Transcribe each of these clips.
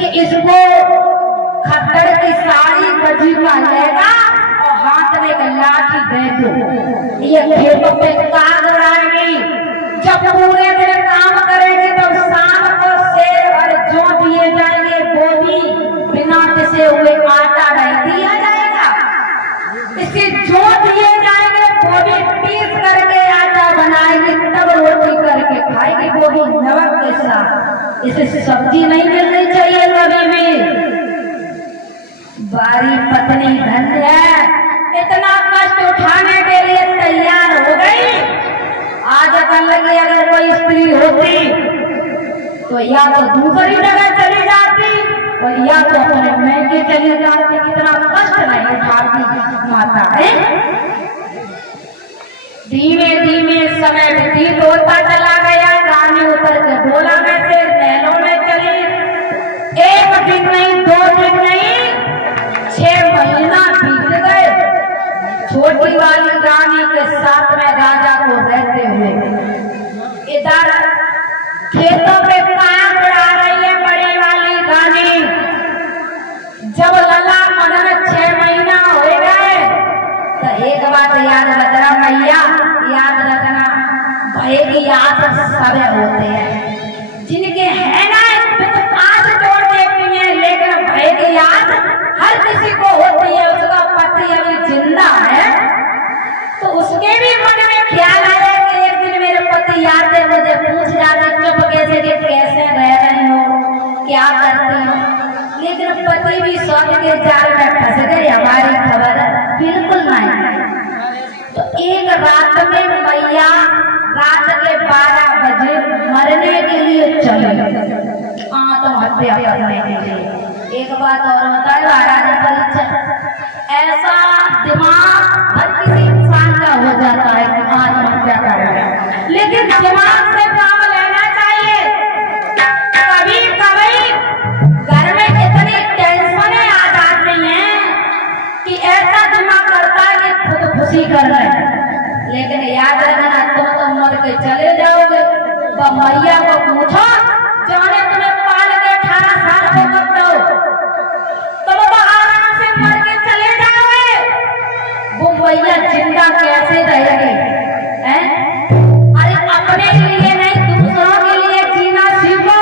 कि इसको खद्दड़ की साड़ी गजी का लेगा और हाथ में एक लाठी दे दो, ये खेतों पे काग उड़ाएगी। जब पूरे दिन काम करेगी तब शाम को शेर और जो दिए जाएंगे वो भी बिना पिसे हुए आटा नहीं दिया जाएगा, इसे जो दिए जाएंगे वो भी पीस करके आटा बनाएगी, तब रोटी करके खाएगी, वो भी नमक के साथ। इसे सब्जी नहीं मिलनी चाहिए कभी भी। बारी पत्नी धन्य है, इतना कष्ट उठाने के लिए तैयार हो गई। आज अपन लगे अगर कोई स्त्री होती तो या तो दूसरी जगह चली जाती और या तो अपने मैके चली जाती, कितना कष्ट नहीं उठाती माता है। धीमे धीमे समय व्यतीत होता चला गया। रानी उतर के बोला में से महलों में चली। एक दिन नहीं, 2 दिन नहीं, 6 महीना बीत गए। छोटी वाली रानी के साथ में राजा को रहते हुए इधर खेतों पे काम उड़ा रही है बड़ी वाली रानी। जब लला मन में 6 महीना हो गए तो एक बात याद रखना मैया, याद रखना, भय की याद सब होते हैं जिनके है ना आज जोड़ देती है, लेकिन भय की याद हर किसी को होती है। उसका पति अभी जिंदा है तो उसके भी मन में ख्याल आया कि एक दिन मेरे पति याद है, मुझे पूछ जाते चुप कैसे कि कैसे रह रहे हो, क्या करते हो, लेकिन पति भी स्वर्ग के जाल में फंस गए, हमारी खबर बिल्कुल नहीं। तो एक रात में मैया रात के 12 बजे मरने के लिए चले, आत्महत्या करने के लिए। एक बात और बताए महाराज परीक्षा, ऐसा दिमाग हर किसी इंसान का हो जाता है कि आत्महत्या करना, लेकिन दिमाग से काम लेना चाहिए। कभी कभी घर में इतनी टेंशनें आ जाती हैं कि ऐसा दिमाग करता है कि खुदकुशी कर रहे हैं, लेकिन याद रखना तुम तो मर के चले जाओगे। तो मैया को पूछो, जाने तुम्हें पाल के 18 साल हो सकते हो, तुम तो आराम से मर के चले जाओगे, वो मैया जिंदा कैसे रहेगी? अरे अपने लिए नहीं, दूसरों के लिए जीना सीखो।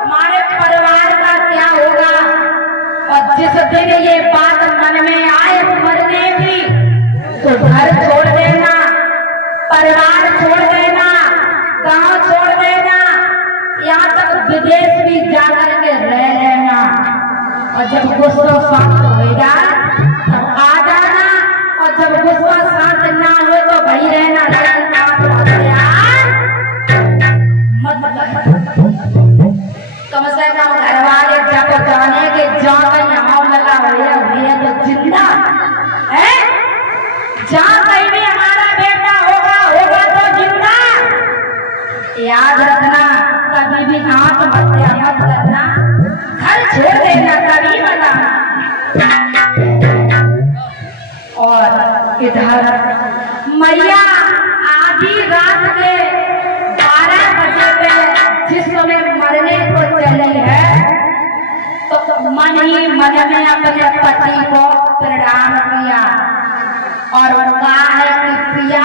हमारे परिवार का क्या होगा? और जिस दिन ये बात मन में आए मरने की, तो घर छोड़ देना, परिवार छोड़ देना, गांव छोड़ देना, यहाँ तक विदेश भी जाकर के रह लेना। और जब गुस्सा शांत हो जाए तब आ जाना, और जब गुस्सा शांत ना हो तो वही रहना। कम से कम घर वाले जब जाने के जहाँ यहाँ लगा हुआ तो जिंदा है, जहाँ कहीं भी हमारा बेटा होगा तो जिंदा। याद रखना, कभी भी आत्महत्या मत करना, घर छोड़ देना, कभी बताना। और इधर मैया आधी रात के 12 बजे पे जिस समय मरने को चली है तो मन ही मन में अपने पति को प्रणाम किया और कहा है कि पिया,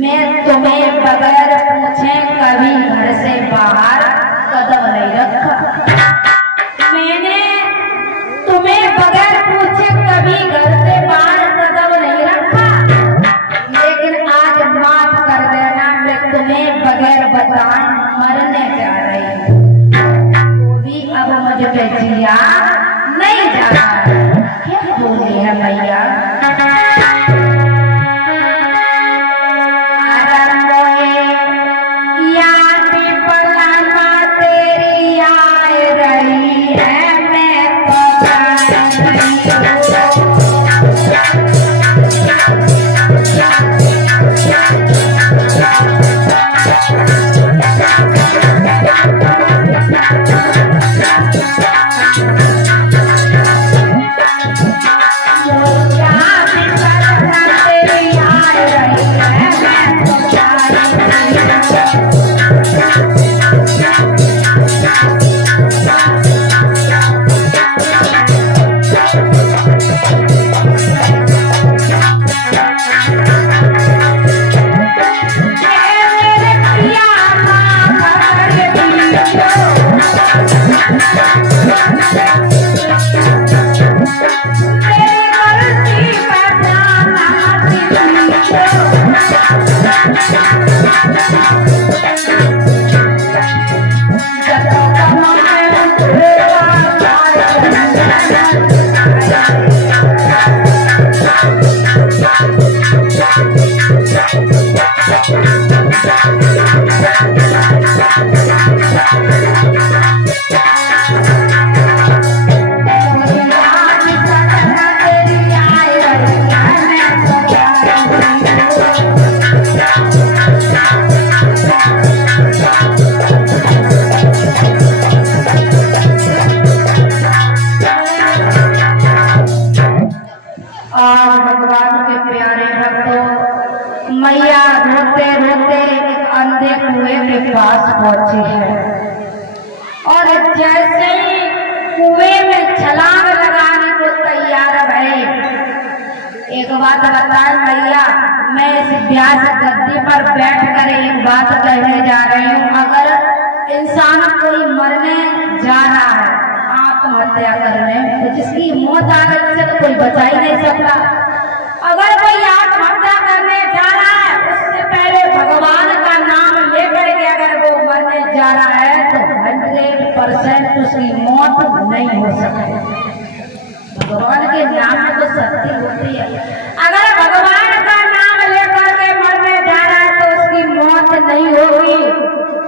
मैं तुम्हें बगैर पूछे कभी घर से बाहर कदम नहीं रखा। मैंने तुम्हें बगैर पूछे कभी घर से बाहर कदम नहीं रखा, लेकिन आज माफ कर देना, मैं तुम्हें बगैर बताए मरने जा रही हूँ, वो भी अब मुझे पे जिया नहीं जा रहा। क्या बोली है मैया? आज भगवान के प्यारे भक्तों, मैया रोते रोते एक अंधे कुएं के पास पहुंची है और जैसे ही कुएं में छलांग लगाने को तैयार भई, एक बात बताए मैया, मैं इस व्यास गद्दी पर बैठ कर एक बात कहने जा रही हूँ। अगर इंसान कोई मरने जा रहा है आत्महत्या करने, तो जिसकी मौत आ गई उसे तो कोई बचा ही नहीं सकता। अगर कोई आत्महत्या करने जा रहा है, उससे पहले भगवान का नाम लेकर के अगर वो मरने जा रहा है तो 100% उसकी मौत नहीं हो सकती। भगवान के नाम में तो शक्ति होती है। अगर भगवान का नाम लेकर के मरने जा रहा है तो उसकी मौत नहीं होगी।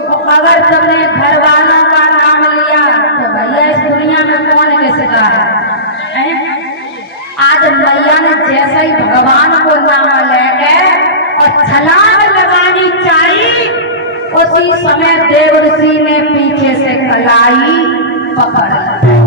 तो अगर तुमने घर वालों का नाम लिया तो भैया इस दुनिया में कौन किसका है? आज मैया ने जैसे ही भगवान को नाम लेके और छलांग लगानी चाहिए, उसी समय देव ऋषि ने पीछे से कलाई पकड़ ली।